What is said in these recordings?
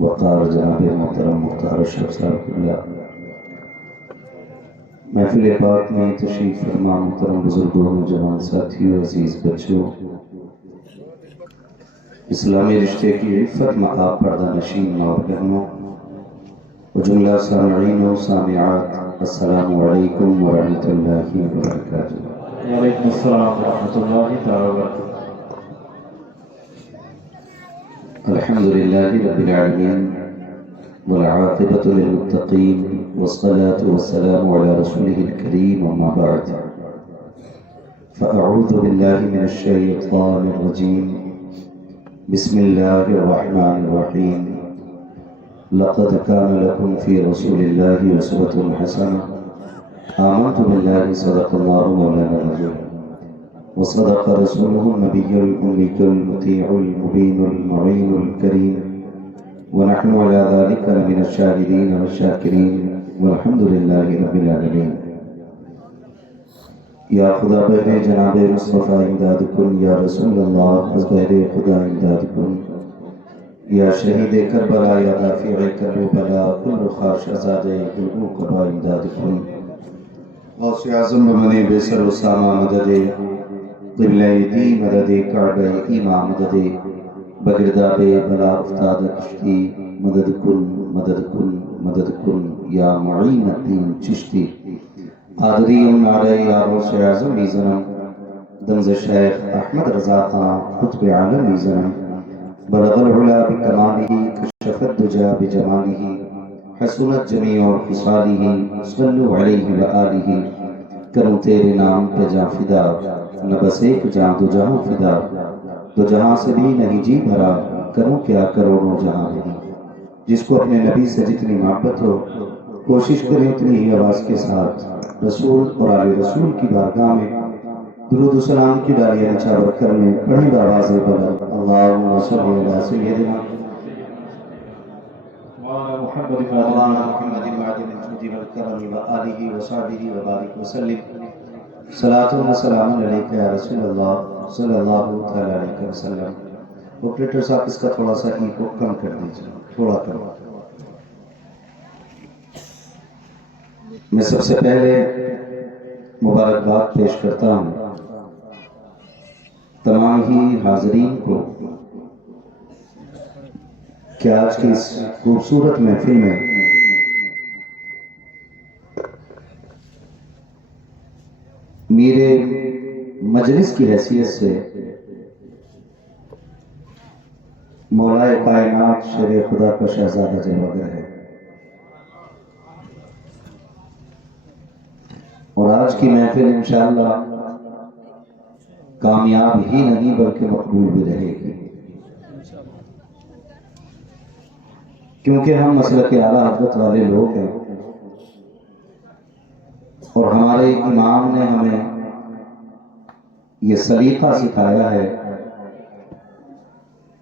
وقار جناب محترم مختار اشرف صاحب قبلہ، محفل پاک میں تشریف فرما محترم بزرگوں، نوجوان ساتھیوں، عزیز بچوں، اسلامی رشتے کی عفت مآب پردہ نشین ماں بہنوں و جملہ سامعین و سامعات، السلام علیکم ورحمۃ اللہ وبرکاتہ۔ وعلیکم السلام ورحمۃ اللہ تعالی وبرکاتہ۔ الحمد للہ رب العالمین والعاقبۃ للمتقین والصلاة والسلام علی رسولہ الکریم، اما بعد فاعوذ باللہ من الشیطان الرجیم، بسم اللہ الرحمن الرحیم۔ لقد كان لكم في رسول الله أسوة حسنة، آمنت بالله صدق الله مولانا العظيم وصدق رسوله النبي الأمي المطيع المبين المعين الكريم، ونحن على ذلك لمن الشاهدين والشاكرين، والحمد لله رب العالمين۔ یا خدا بہر جناب مصطفیٰ امداد کن، یا رسول اللہ از بہر خدا امداد کن، یا شہید کربلا، یا دافع کربلا، کل خاش ازاد گلگو قبا امداد کن۔ غوث اعظم بمن بے سر و ساما مدد، قبلہ دی مدد، کعبہ ایما مدد، بگرداب بلا افتاد کشتی، مدد کن مدد کن مدد کن، یا معین الدین چشتی۔ قادری نعرہ یا غوث اعظم زنم، دمز شیخ احمد رضا خان قطب عالم زنم، بلغ العلا بکمالہ، کشف الدجا بجمالہ، حسنت جمیع خصالہ، صلو علیہ وآلہ۔ کروں تیرے نام پہ جاں فدا، نہ بس ایک جاں دو جہاں فدا، دو جہاں سے بھی نہیں جی بھرا، کروں کیا کروڑوں جہاں نہیں۔ جس کو اپنے نبی سے جتنی محبت ہو، کوشش کریں اتنی ہی آواز کے ساتھ رسول اور آل رسول کی بارگاہ میں درود و سلام کی ڈالیاں نچھاور کرنے، پڑھیں آواز بلند، اللہم صلی علی سیدنا محمد مولانا محمد معدن الجود والکرم وآلہ وصحبہ وبارک وسلم۔ صلاۃ و سلام علیک یا رسول اللہ صلی اللہ تعالی علیہ وسلم۔ آپریٹر صاحب اس کا تھوڑا سا ایکو کم کر دیجیے، تھوڑا کم۔ میں سب سے پہلے مبارکباد پیش کرتا ہوں تمام ہی حاضرین کو کہ آج کی اس خوبصورت محفل میں میرے مجلس کی حیثیت سے مولائے کائنات شیر خدا کا شہزادہ جلوگر ہے، اور آج کی محفل انشاءاللہ کامیاب ہی نہیں بلکہ مقبول بھی رہے گی، کیونکہ ہم مسلک اعلیٰ حضرت والے لوگ ہیں، اور ہمارے امام نے ہمیں یہ سلیقہ سکھایا ہے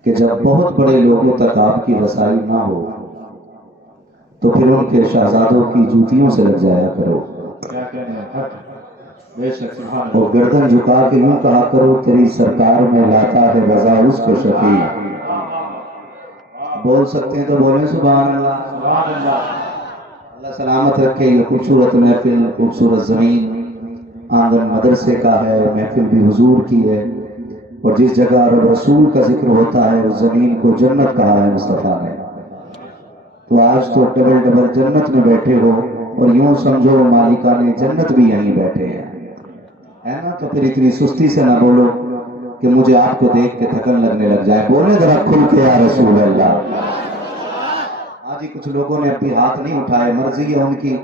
کہ جب بہت بڑے لوگوں تک آپ کی رسائی نہ ہو تو پھر ان کے شہزادوں کی جوتیوں سے لگ جایا کرو، اور گردن جھکا کے یوں کہا کرو تیری سرکار میں لاتا ہے رضا اس کو شفیع۔ بول سکتے ہیں تو بولیں سبحان اللہ۔ اللہ سلامت رکھے۔ یہ خوبصورت محفل، خوبصورت زمین آنگن مدرسے کا ہے، محفل بھی حضور کی ہے، اور جس جگہ رب رسول کا ذکر ہوتا ہے اس زمین کو جنت کہا ہے مصطفیٰ نے۔ تو آج تو ڈبل ڈبل جنت میں بیٹھے ہو، اور یوں سمجھو مالکان جنت بھی یہیں بیٹھے ہیں، ہے نا؟ تو پھر اتنی سستی سے نہ بولو کہ مجھے آپ کو دیکھ کے تھکن لگنے لگ جائے، بولے ذرا کھل کے یا رسول اللہ۔ ہاں جی، کچھ لوگوں نے ابھی ہاتھ نہیں اٹھائے، مرضی ہے ان کی۔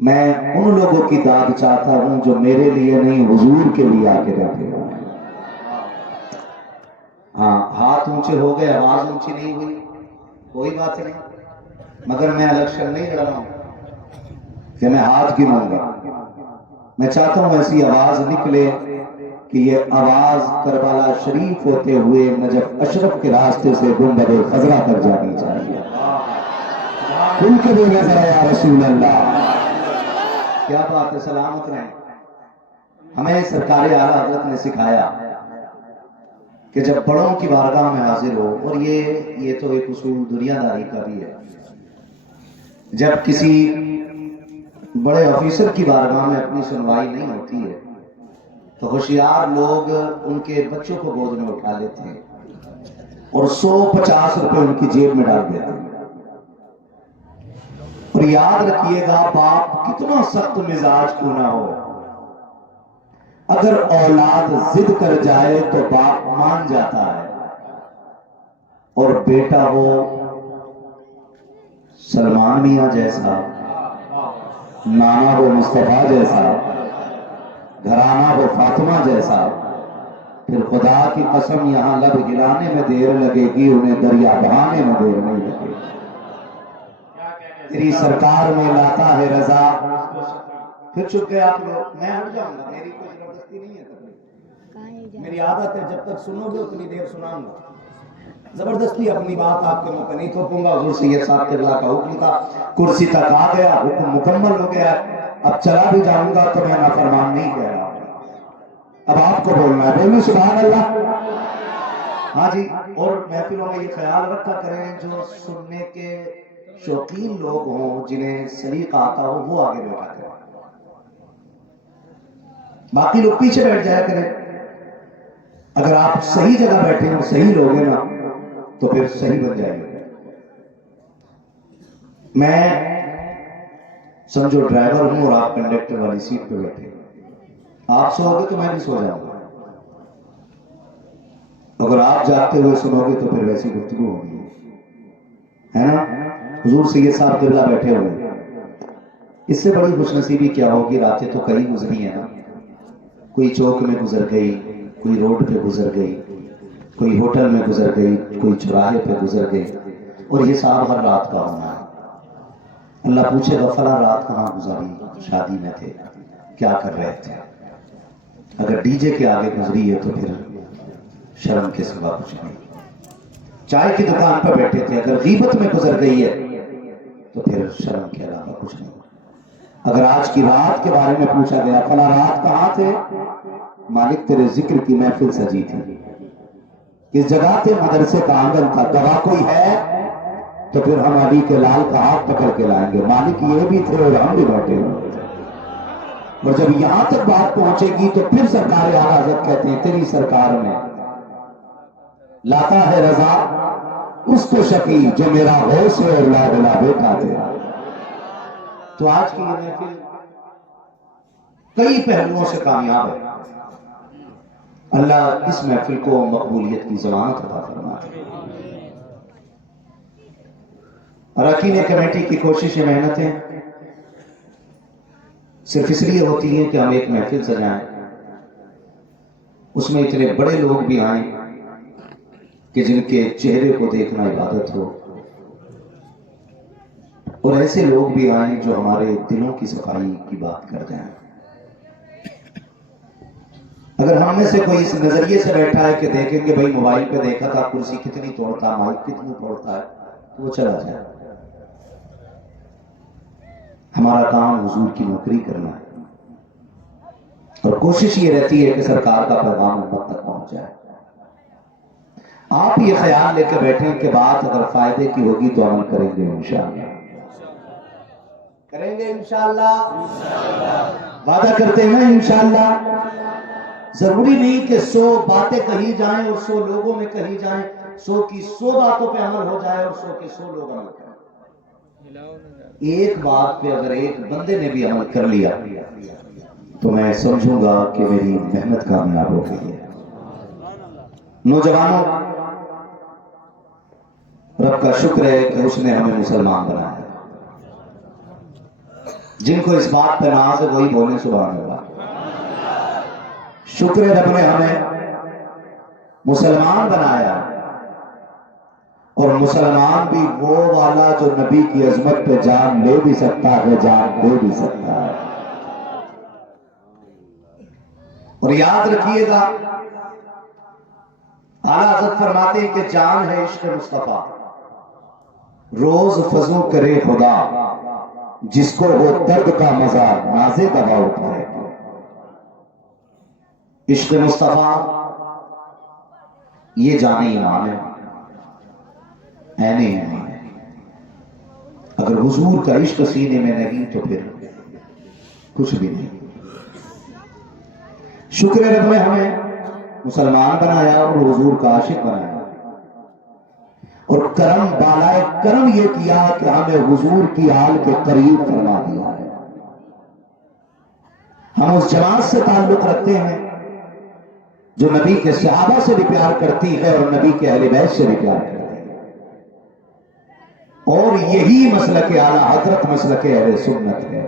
میں ان لوگوں کی داد چاہتا ہوں جو میرے لیے نہیں حضور کے لیے آ کے بیٹھے ہو۔ ہاں، ہاتھ اونچے ہو گئے، آواز اونچی نہیں ہوئی، کوئی بات نہیں، مگر میں الیکشن نہیں لڑ رہا ہوں کہ میں ہاتھ گنوں گا۔ میں چاہتا ہوں ایسی آواز نکلے کہ یہ آواز کربلا شریف ہوتے ہوئے نجف اشرف کے راستے سے گنبد خضرا تک جانی چاہیے۔ ان کے بھی نظر یا رسول اللہ۔ کیا بات ہے، سلامت رہیں۔ ہمیں سرکار اعلیٰ حضرت نے سکھایا کہ جب بڑوں کی بارگاہ میں حاضر ہو، اور یہ تو ایک اصول دنیا داری کا بھی ہے، جب کسی بڑے آفیسر کی بارگاہ میں اپنی سنوائی نہیں ہوتی ہے تو ہوشیار لوگ ان کے بچوں کو گود میں اٹھا لیتے ہیں اور 150 روپے ان کی جیب میں ڈال دیتے ہیں۔ اور یاد رکھیے گا، باپ کتنا سخت مزاج کیوں نہ ہو، اگر اولاد ضد کر جائے تو باپ مان جاتا ہے، اور بیٹا ہو سلمان میاں جیسا، نانا ہو مصطفیٰ جیسا، گھرانہ ہو فاطمہ جیسا، پھر خدا کی قسم یہاں لب ہلانے میں دیر لگے گی، انہیں دریا بہانے میں دیر نہیں لگے گی۔ تیری سرکار میں لاتا ہے رضا۔ پھر چپ گئے آپ لوگ، میں ہٹ جاؤں گا، میری کوئی زبردستی نہیں ہے، میری عادت ہے جب تک سنو گے اتنی دیر سناؤں گا، زبردستی اپنی بات آپ کے منہ پہ نہیں تھوپوں گا۔ حضور سید صاحب قبلہ کا حکم تھا، کرسی تک آ گیا، حکم مکمل ہو گیا، اب چلا بھی جاؤں گا تو میں نافرمان نہیں کہہ رہا، اب آپ کو بولنا ہے، بولو سبحان اللہ۔ ہاں جی، اور محفلوں میں یہ خیال رکھا کریں جو سننے کے شوقین لوگ ہوں، جنہیں سلیقہ آتا ہو، وہ آگے بیٹھا کریں، باقی لوگ پیچھے بیٹھ جایا کریں۔ اگر آپ صحیح جگہ بیٹھے ہیں اور صحیح لوگ ہیں نا تو پھر صحیح بن جائیں گے۔ میں سمجھو ڈرائیور ہوں اور آپ کنڈکٹر والی سیٹ پہ بیٹھے، آپ سو گے تو میں بھی سو جاؤں گا، اگر آپ جاگتے ہوئے سنو گے تو پھر ویسی گفتگو ہوگی، ہے نا؟ حضور سید صاحب قبلہ بیٹھے ہوئے، اس سے بڑی خوش نصیبی کیا ہوگی؟ راتیں تو کئی گزری ہیں نا، کوئی چوک میں گزر گئی، کوئی روڈ پہ گزر گئی، کوئی ہوٹل میں گزر گئی، کوئی چوراہے پہ گزر گئی، اور یہ صاحب ہر رات کا ہونا ہے۔ اللہ پوچھے گا فلاں رات کہاں گزاری؟ شادی میں تھے، کیا کر رہے تھے؟ اگر ڈی جے کے آگے گزری ہے تو پھر شرم کے سوا کچھ نہیں۔ چائے کی دکان پر بیٹھے تھے، اگر غیبت میں گزر گئی ہے تو پھر شرم کے علاوہ کچھ نہیں۔ اگر آج کی رات کے بارے میں پوچھا گیا فلاں رات کہاں تھے؟ مالک تیرے ذکر کی محفل سجی تھی، کس جگہ تھے؟ مدرسے کا آنگن تھا، گواہ کوئی ہے تو پھر ہم علی کے لال کا ہاتھ پکڑ کے لائیں گے، مالک یہ بھی تھے اور ہم بھی بیٹھے ہوئے تھے۔ اور جب یہاں تک بات پہنچے گی تو پھر سرکار اعلیٰ حضرت کہتے ہیں تیری سرکار میں لاتا ہے رضا اس کو شقی جو میرا غوث ہے اور لا بلا بیٹا تیرا۔ تو آج کی یہ محفل کئی پہلوؤں سے کامیاب ہے، اللہ اس محفل کو مقبولیت کی ضمانت عطا فرمائے۔ اراکین کمیٹی کی کوششیں، محنتیں صرف اس لیے ہوتی ہیں کہ ہم ایک محفل سجائیں، اس میں اتنے بڑے لوگ بھی آئیں کہ جن کے چہرے کو دیکھنا عبادت ہو، اور ایسے لوگ بھی آئیں جو ہمارے دلوں کی صفائی کی بات کر جائیں۔ اگر ہم میں سے کوئی اس نظریے سے بیٹھا ہے کہ دیکھیں کہ بھائی موبائل پہ دیکھا تھا کرسی کتنی توڑتا، مائک کتنی توڑتا ہے، تو وہ چلا جائے۔ ہمارا کام حضور کی نوکری کرنا ہے، اور کوشش یہ رہتی ہے کہ سرکار کا پیغام امت تک پہنچ جائے۔ آپ یہ خیال لے کے بیٹھیں کہ بات اگر فائدے کی ہوگی تو عمل کریں گے انشاءاللہ، کریں گے انشاءاللہ، وعدہ کرتے ہیں انشاءاللہ۔ ضروری نہیں کہ 100 باتیں کہی جائیں اور 100 لوگوں میں کہی جائیں، 100 کی 100 باتوں پہ عمل ہو جائے اور 100 کے 100 لوگ عمل کریں۔ ایک بات پہ اگر ایک بندے نے بھی عمل کر لیا تو میں سمجھوں گا کہ میری محنت کامیاب ہو گئی ہے۔ نوجوانوں، رب کا شکر ہے کہ اس نے ہمیں مسلمان بنایا ہے۔ جن کو اس بات پہ ناز ہے وہی بولیں سبحان اللہ۔ شکر ہے رب نے ہمیں مسلمان بنایا، اور مسلمان بھی وہ والا جو نبی کی عظمت پہ جان لے بھی سکتا ہے، جان دے بھی سکتا ہے۔ اور یاد رکھیے گا، اعلیٰ حضرت فرماتے ہیں کہ جان ہے عشق مصطفیٰ، روز فضو کرے خدا، جس کو وہ درد کا مزہ نازے دوا اٹھائے۔ عشق مصطفیٰ یہ جانے ایمان ہے، عین ایمان ہے۔ اگر حضور کا عشق سینے میں نہیں تو پھر کچھ بھی نہیں۔ شکر رب نے ہمیں مسلمان بنایا اور حضور کا عاشق بنایا، اور کرم بالائے کرم یہ کیا کہ ہمیں حضور کی حال کے قریب فرما دیا ہے۔ ہم اس جماعت سے تعلق رکھتے ہیں جو نبی کے صحابہ سے بھی پیار کرتی ہے اور نبی کے اہل بیت سے بھی پیار کرتی ہے، اور یہی مسلک اعلیٰ حضرت مسلک اہل سنت ہے۔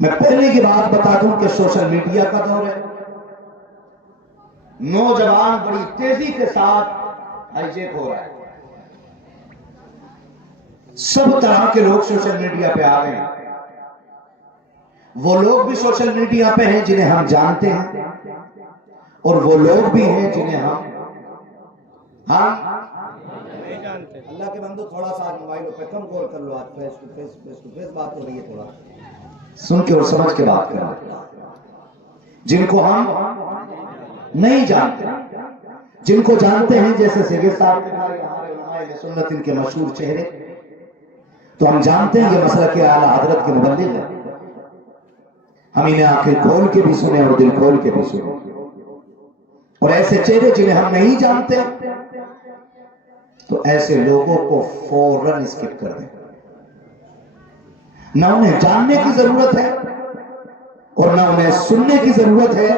میں پہلے کی بات بتا دوں کہ سوشل میڈیا کا دور ہے، نوجوان بڑی تیزی کے ساتھ ہائی جیک ہو رہا ہے، سب طرح کے لوگ سوشل میڈیا پہ آ گئے ہیں۔ وہ لوگ بھی سوشل میڈیا پہ ہیں جنہیں ہم جانتے ہیں، اور وہ لوگ بھی ہیں جنہیں ہم نہیں جانتے۔ اللہ کے بندو تھوڑا سا موبائل پہ کم غور کر لو، آج فیس ٹو فیس بات ہو رہی ہے، تھوڑا سن کے اور سمجھ کے بات کریں۔ جن کو ہم نہیں جانتے، جن کو جانتے ہیں جیسے سید صاحب ہمارے علماء اہل سنت، ان کے مشہور چہرے، تو ہم جانتے ہیں یہ مسلک اعلیٰ حضرت کے مبلغ ہیں۔ ہم انہیں آنکھیں کھول کے بھی سنیں اور دل کھول کے بھی سنیں، اور ایسے چہرے جنہیں ہم نہیں جانتے تو ایسے لوگوں کو فوراً اسکپ کر دیں۔ نہ انہیں جاننے کی ضرورت ہے اور نہ انہیں سننے کی ضرورت ہے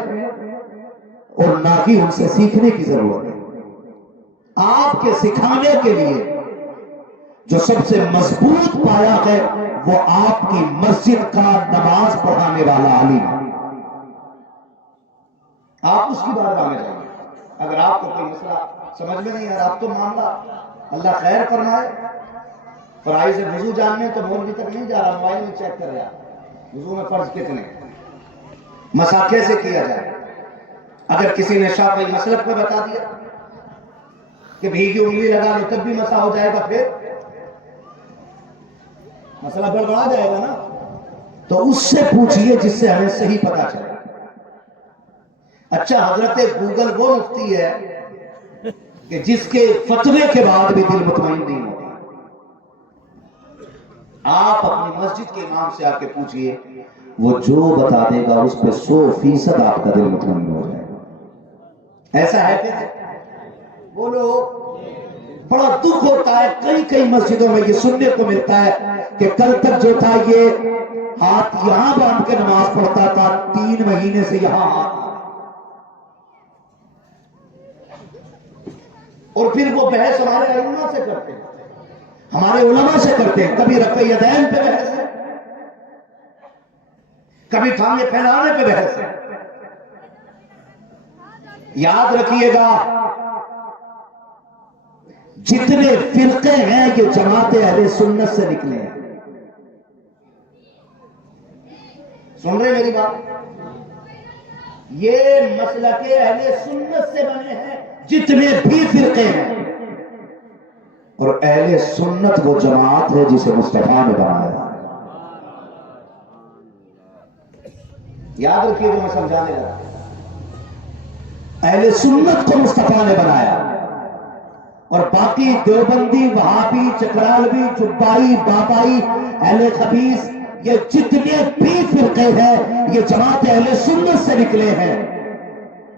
اور نہ ہی ان سے سیکھنے کی ضرورت ہے۔ آپ کے سکھانے کے لیے جو سب سے مضبوط پایا ہے وہ آپ کی مسجد کا نماز پڑھانے والا عالم۔ آپ اس کی بارگاہ میں جائیں، اگر آپ کو کوئی مسئلہ سمجھ میں نہیں آ رہا، آپ تو معاملہ اللہ خیر فرمائے، فرائض وضو جاننے تو مولوی تک نہیں جا رہا، موبائل میں چیک کر رہا وضو میں فرض کتنے، مسا کیسے کیا جائے۔ اگر کسی نے شافعی مسلک پہ بتا دیا کہ بھیگی انگلی لگا لو تب بھی مسا ہو جائے گا، پھر مسئلہ بڑبڑا جائے گا نا۔ تو اس سے پوچھئے جس سے ہمیں صحیح پتا چلے۔ اچھا، حضرت گوگل وہ مفتی ہے کہ جس کے فتوے کے بعد بھی دل مطمئن نہیں ہوتا۔ آپ اپنی مسجد کے امام سے آ کے پوچھئے، وہ جو بتا دے گا اس پہ 100% آپ کا دل مطمئن ہو جائے گا۔ ایسا ہے کہ وہ لوگ، بڑا دکھ ہوتا ہے، کئی مسجدوں میں یہ سننے کو ملتا ہے کہ کل تک جو تھا یہ ہاتھ یہاں باندھ کے نماز پڑھتا تھا، 3 مہینے سے یہاں ہاتھ، اور پھر وہ بحث ہمارے علماء سے کرتے ہیں، ہمارے علماء سے کرتے ہیں، کبھی رفع یدین پہ بحث ہے، کبھی ٹھانگے پھیلانے پہ بحث ہے۔ یاد رکھیے گا، جتنے فرقے ہیں یہ جماعت اہل سنت سے نکلے ہیں۔ سن رہے میری بات؟ یہ مسلک اہل سنت سے بنے ہیں جتنے بھی فرقے ہیں، اور اہل سنت وہ جماعت ہے جسے مصطفیٰ نے بنایا۔ یاد رکھیے جو میں سمجھانے لگا، اہل سنت کو مصطفیٰ نے بنایا، اور باقی دیوبندی، وہابی، چکرالوی، جبائی، بابائی، اہل خبیث، یہ جتنے بھی فرقے ہیں یہ جماعت اہل سنت سے نکلے ہیں۔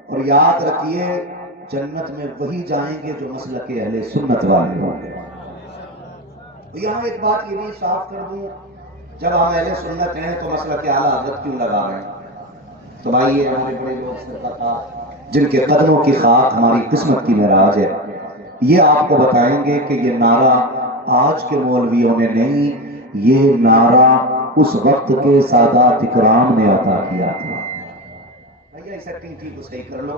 اور یاد رکھیے جنت میں وہی جائیں گے جو مسلک اہل سنت والے ہوں گے۔ یہاں ایک بات یہ بھی صاف کر دوں، جب ہم اہل سنت ہیں تو مسلک اعلیٰ حضرت کیوں لگا رہے ہیں؟ تو بھائی یہ ہمارے بڑے لوگ جن کے قدموں کی خاک ہماری قسمت کی معراج ہے، یہ آپ کو بتائیں گے کہ یہ نعرہ آج کے مولویوں نے نہیں، یہ نعرہ اس وقت کے سادات اکرام نے عطا کیا تھا۔ بھیا اس ایکٹنگ کو صحیح کر لو،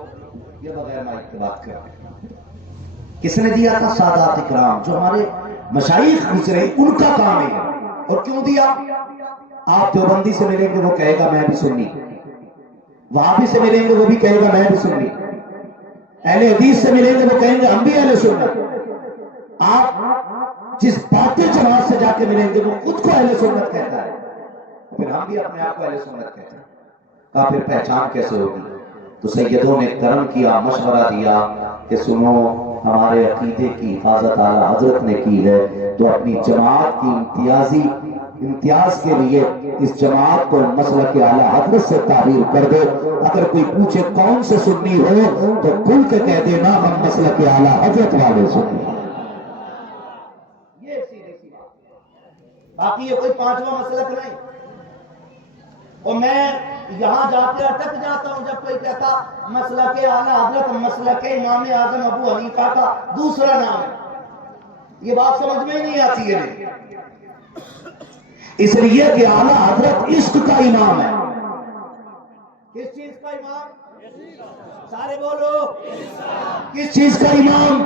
یہ بغیر مائک کی بات کر رہے ہیں۔ کس نے دیا تھا؟ سادات اکرام، جو ہمارے مشائخ گزرے ان کا کام ہے۔ اور کیوں دیا؟ آپ دیوبندی سے ملیں گے وہ کہے گا میں بھی سنی، وہابی سے ملیں گے وہ بھی کہے گا میں بھی سنی، اہل حدیث سے ملیں گے وہ کہیں گے ہم بھی اہل سنت۔ آپ جس باطل جماعت سے جا کے ملیں گے وہ خود کو اہل سنت کہتا ہے، پھر ہم بھی اپنے آپ کو اہل سنت کہتے ہیں۔ پھر پہچان کیسے ہوگی؟ تو سیدوں نے کرم کیا، مشورہ دیا کہ سنو ہمارے عقیدے کی حفاظت اعلیٰ حضرت نے کی ہے، تو اپنی جماعت کی امتیاز کے لیے اس جماعت کو مسلک اعلیٰ حضرت سے تعبیر کر دو۔ اگر کوئی پوچھے کون سے سنی ہو تو کھل کے کہہ دینا ہم مسلک اعلیٰ حضرت والے سنی۔ یہ سیدھی سی بات ہے، باقی یہ کوئی پانچواں مسلک نہیں۔ اور میں یہاں جا کے اٹک جاتا ہوں جب کوئی کہتا مسلک اعلیٰ حضرت مسلک امام اعظم ابو حنیفہ کا دوسرا نام ہے، یہ بات سمجھ میں ہی نہیں آتی ہے۔ اس لیے کہ اعلیٰ حضرت عشق کا امام ہے۔ کس چیز کا امام؟ سارے بولو، کس چیز کا امام؟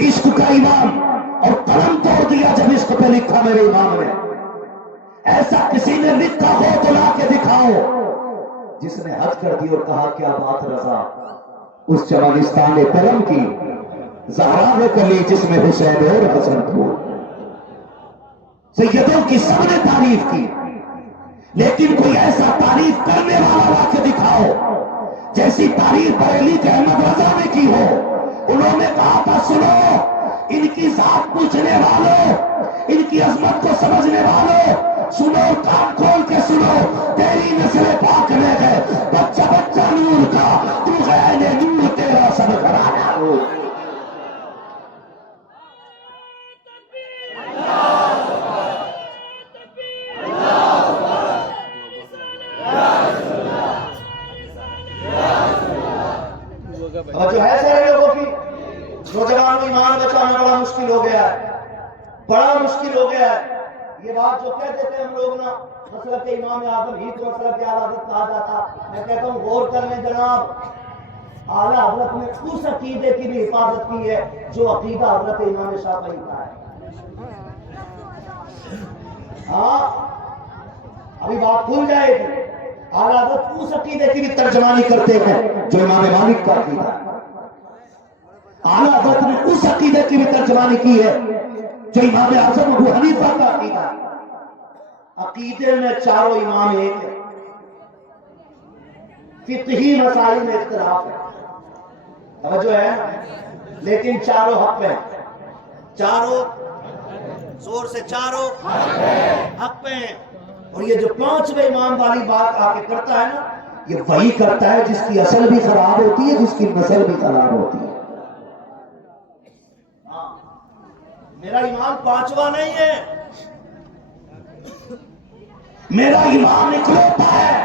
عشق کا امام۔ اور قلم توڑ دیا جب عشق پہ لکھا میرے امام نے۔ ایسا کسی نے لکھا ہو تو لا کے دکھاؤ جس نے حد کر دی اور کہا کیا بات رضا اس چمنستان کرم کی، زہرا نے کلی جس میں حسین اور حسن تھو۔ سیدوں کی سب نے تعریف کی، لیکن کوئی ایسا تعریف کرنے والا لا کے دکھاؤ جیسی تعریف بریلی کے احمد رضا نے کی ہو۔ انہوں نے کہا تھا سنو ان کی ذات پوچھنے والوں، ان کی عظمت کو سمجھنے والوں، سنو کان کھول کے سنو، تیری نسل پاک میں ہے بچہ بچہ نور کا، تو غیر نور تیرا سب گھرانا نور۔ اور جو ہے سارے لوگوں کی نوجوان کو ایمان بچانا بڑا مشکل ہو گیا ہے، بڑا مشکل ہو گیا ہے۔ یہ بات جو کہہ دیتے ہم لوگ نا مسلک امام اعظم ہی کو مسلک اعلیٰ حضرت کہا جاتا، میں کہتا ہوں غور کر لیں جناب، اعلیٰ حضرت نے اس عقیدے کی بھی حفاظت کی ہے جو عقیدہ حضرت امام شافعی کا ہے۔ ہاں ابھی بات کھل جائے گی۔ اعلیٰ حضرت اس عقیدے کی بھی ترجمانی کرتے ہیں جو امام مالک کا عقیدہ ہے۔ اعلیٰ حضرت نے اس عقیدے کی بھی ترجمانی کی ہے جو امام اعظم ابو حنیفہ کا عقیدہ ہے۔ عقیدے میں چاروں امام ایک ہیں، فقہی مسائل میں اختلاف ہے، توجہ ہے، لیکن چاروں حق پہ ہیں، چاروں زور سے چاروں حق پہ ہیں۔ اور یہ جو پانچویں امام والی بات آ کے کرتا ہے نا، یہ وہی کرتا ہے جس کی اصل بھی خراب ہوتی ہے، جس کی نسل بھی خراب ہوتی ہے۔ میرا ایمان پانچواں نہیں ہے، میرا ایمان اکلوتا ہے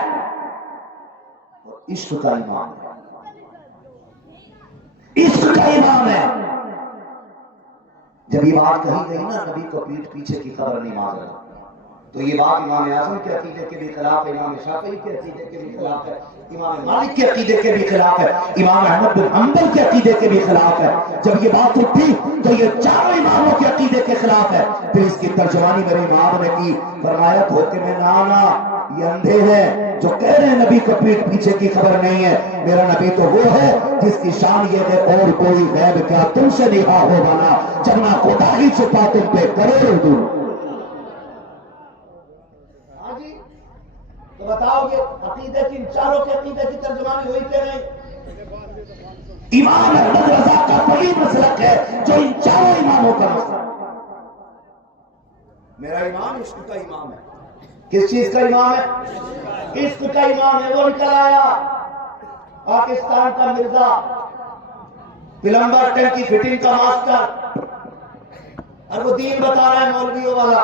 اور عشق کا ایمان ہے، عشق کا ایمان ہے۔ جب یہ بات کہی گئی نا نبی کو پیٹھ پیچھے کی خبر نہیں مانگ رہا، تو یہ بات امام اعظم کے عقیدے کے بھی خلاف ہے، امام شافعی کے عقیدے کے بھی خلاف ہے، امام مالک کے عقیدے کے بھی خلاف ہے، امام احمد بن حنبل کے عقیدے کے بھی خلاف ہے۔ جب یہ بات اٹھی تو یہ چاروں اماموں کے عقیدے کے خلاف ہے۔ پھر اس کی ترجمانی میرے امام نے کی، فرمایا دھوکے میں نہ آنا، یہ اندھے ہیں جو کہہ رہے ہیں نبی کو پیٹھ پیچھے کی خبر نہیں ہے۔ میرا نبی تو وہ ہے جس کی شان یہ ہے اور کوئی غیب کیا تم سے نہا ہو بنا، جب نہ خدا ہی چھپا تم پہ کرے دور۔ تو بتاؤ یہ عقیدے کی، چاروں کے عقیدے کی ترجمانی ہوئی کہ نہیں؟ امام احمد رضا کا وہی مسلک ہے جو ان چاروں اماموں کا مسلک ہے۔ میرا امام عشق کا امام ہے۔ کس چیز کا امام ہے؟ عشق کا امام ہے۔ وہ نکل آیا پاکستان کا مرزا، پلمبر ٹینک کی فٹنگ کا ماسٹر، اور وہ دین بتا رہا ہے مولویوں والا،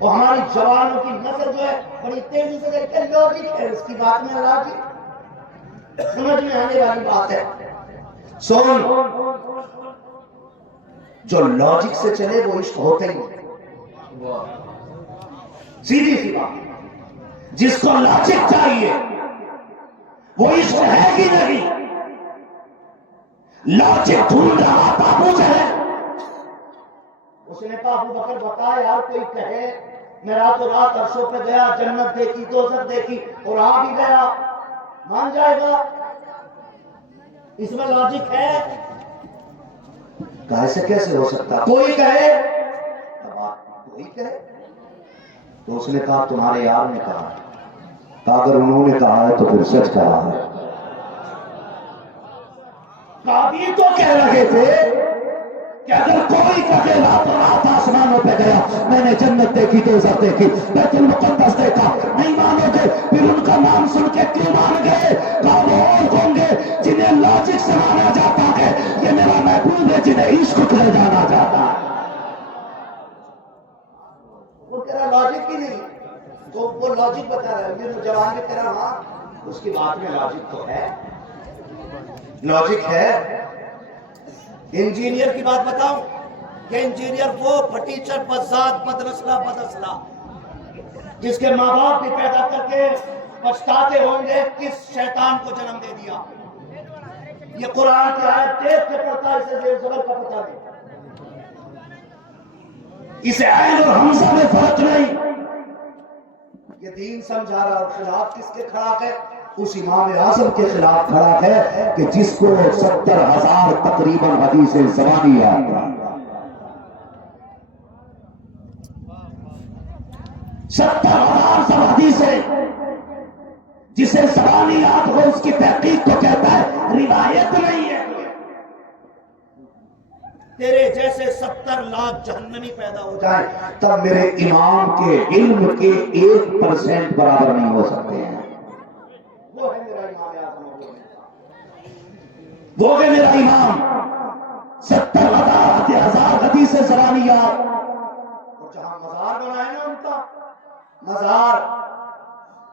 اور ہماری جوانوں کی نسل جو ہے بڑی تیزی سے دیکھتے ہیں، لوجک ہے اس کی بات میں، اللہ کی سمجھ میں آنے والی بات ہے۔ سون جو لوجک سے چلے وہ عشق ہوتا ہی نہیں، سیدھی سی بات۔ جس کو لوجک چاہیے وہ عشق ہے ہی نہیں۔ لوجک ڈھونڈ رہا تھا ابو جہل، اس نے کہا ابو بکر بتا یار کوئی کہے میں راتوں رات عرشوں پہ گیا، جنت دیکھی، دوزخ دیکھی اور آ بھی گیا، مان جائے گا؟ اس میں لاجک ہے؟ ایسے کیسے ہو سکتا؟ کوئی کہے، کوئی کہے۔ تو اس نے کہا تمہارے یار نے کہا اگر انہوں نے کہا ہے تو پھر سچ کہا ہے. قابیل تو کہہ رہے تھے کہ اگر کوئی کہے رات آسمانوں پہ گیا, میں نے جنت دیکھی, دوزخ دیکھی, بیت المقدس دیکھا, نہیں مانو گے. پھر ان کا نام سن کے کیوں مان گئے؟ وہ اور ہوں گے جنہیں لاجک سمجھا جاتا ہے یہ میرا محبوب ہے, جنہیں عشق کہے جانا جاتا ہے. وہ تیرا لاجک ہی نہیں, تو وہ لاجک بتا رہا ہے. یہ نوجوان نے تیرا ہاں اس کی بات میں لاجک تو ہے, لاجک ہے. انجینئر کی بات بتاؤں کہ انجینئر وہ پٹیچر بزاد بدنسلہ بدسلہ جس کے ماں باپ بھی پیدا کر کے پچھتاتے ہوں گے کس شیطان کو جنم دے دیا. یہ قرآن کی آیت دیکھ کے پڑھتا ہے, اسے زیر زبر کا پتہ نہیں, اسے عین اور حمزہ میں فرق نہیں. یہ دین سمجھا رہا, اور خلاف کس کے کھڑا ہے؟ اس امام اعظم کے خلاف کھڑا ہے کہ جس کو 70,000 تقریباً حدیثیں زبانی یاد ہیں. 70,000 سب حدیثیں جسے زبانی یاد ہو اس کی تحقیق کو کہتا ہے روایت نہیں ہے. تیرے جیسے 70 لاکھ جہنمی پیدا ہو جائیں تب میرے امام کے علم کے 1% برابر نہیں ہو سکتے ہیں. وہ ہے میرا امام اعظم, وہ ہے میرا امام. 70,000 حدیث زبانیات, اور جہاں مزار بنا ہے نا ان کا مزار,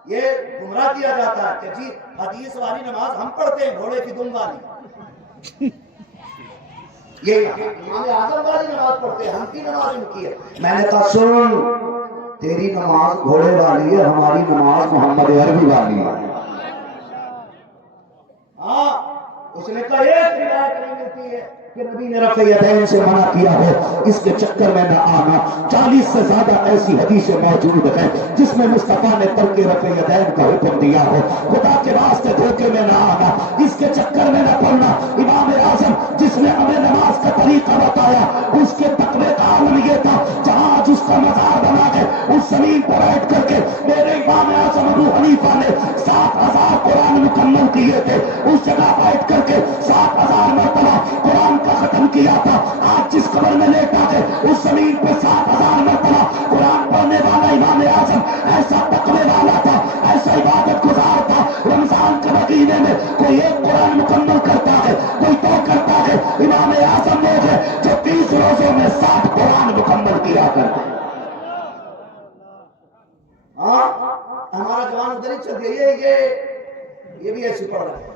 یہ گمراہ کیا جاتا ہے کہ جی حدیث والی نماز ہم پڑھتے ہیں, گھوڑے کی دم والی. یہ امام اعظم والی نماز پڑھتے ہیں, ہم کی نماز ان کی ہے. میں نے کہا سن, تیری نماز گھوڑے والی ہے, ہماری نماز محمد عربی والی ہے. ہاں, اس نے کہا ایک روایت نہیں ملتی ہے کہ نبی نے رفع یدین سے منع کیا ہو, اس کے چکر میں نہ آنا. 40 سے زیادہ ایسی حدیثیں موجود ہیں جس میں مصطفیٰ نے ترک رفع یدین کا حکم دیا ہو. خدا کے واسطے دھوکے میں نہ آنا, اس کے چکر میں نہ پڑنا. امام اعظم جس نے ہمیں نماز کا طریقہ بتایا, اس کے تقوی کا عالم یہ تھا جہاں آج اس کا مزار بنا ہے, اس زمین پر بیٹھ کر کے میرے امام اعظم ابو حنیفہ نے 7,000 قرآن مکمل کیے تھے. اس جگہ بیٹھ کر کے 7,000 مرتبہ قرآن کا ختم کیا تھا. آج جس قبر میں لیٹا ہے اس زمین پہ 7,000 مرتبہ قرآن پڑھنے والا امام اعظم ایسا تقوی والا تھا, ایسا عبادت گزار تھا. رمضان کے مہینے میں کوئی ایک قرآن مکمل کرتا ہے, کوئی دو کرتا ہے. امام اعظم لوگ ہیں جو 30 روزوں میں 7 قرآن مکمل کیا کرتے ہیں. ہاں, ہمارا جوان ادھر ہی چل گیا, یہ بھی ایسی پڑھ رہا ہے.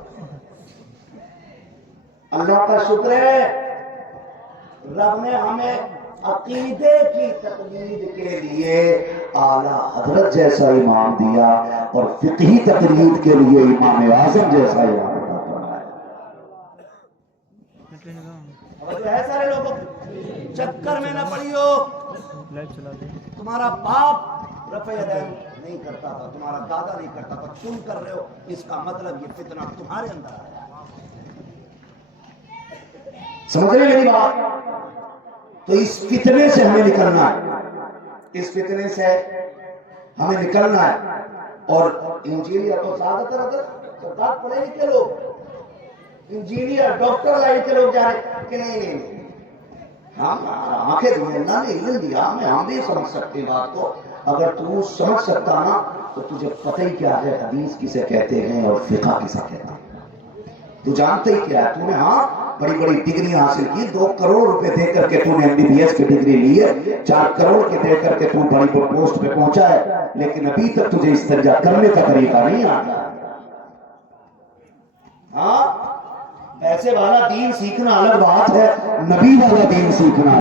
اللہ کا شکر ہے رب نے ہمیں عقیدے کی تقلید کے لیے اعلیٰ حضرت جیسا امام دیا, اور فقہی تقلید کے لیے امام اعظم جیسا امام عطا فرمایا. جو ہے سارے لوگوں چکر میں نہ پڑیو. تمہارا باپ رفع یدین نہیں کرتا تھا, تمہارا دادا نہیں کرتا تھا, تم کر رہے ہو, اس کا مطلب یہ فتنہ تمہارے اندر آیا. سمجھ رہے میری بات؟ تو اس فتنے سے ہمیں نکلنا ہے, اس فتنے سے ہمیں نکلنا ہے. اور انجینئر تو زیادہ تر سرکار پڑھے لکھے لوگ, انجینئر ڈاکٹر لائن کے لوگ جا رہے کہ نہیں ہم آنکھیں اللہ نے علم دیا, ہم بھی سمجھ سکتے بات کو. اگر تو سمجھ سکتا نا تو تجھے پتہ ہی کیا ہے حدیث کسے کہتے ہیں اور فقہ کسے کہتے ہیں. تو جانتے ہی کیا ہے, تو نے ہاں بڑی بڑی ڈگری حاصل کی, 2 کروڑ روپے دے کر کے تو نے MBBS کی ڈگری لی ہے, 4 کروڑ کے دے کر کے تو بڑی پوسٹ پہ پہنچا ہے, لیکن ابھی تک تجھے استنجا کرنے کا طریقہ نہیں آتا. ہاں, پیسے والا دین سیکھنا الگ بات ہے, نبی والا دین سیکھنا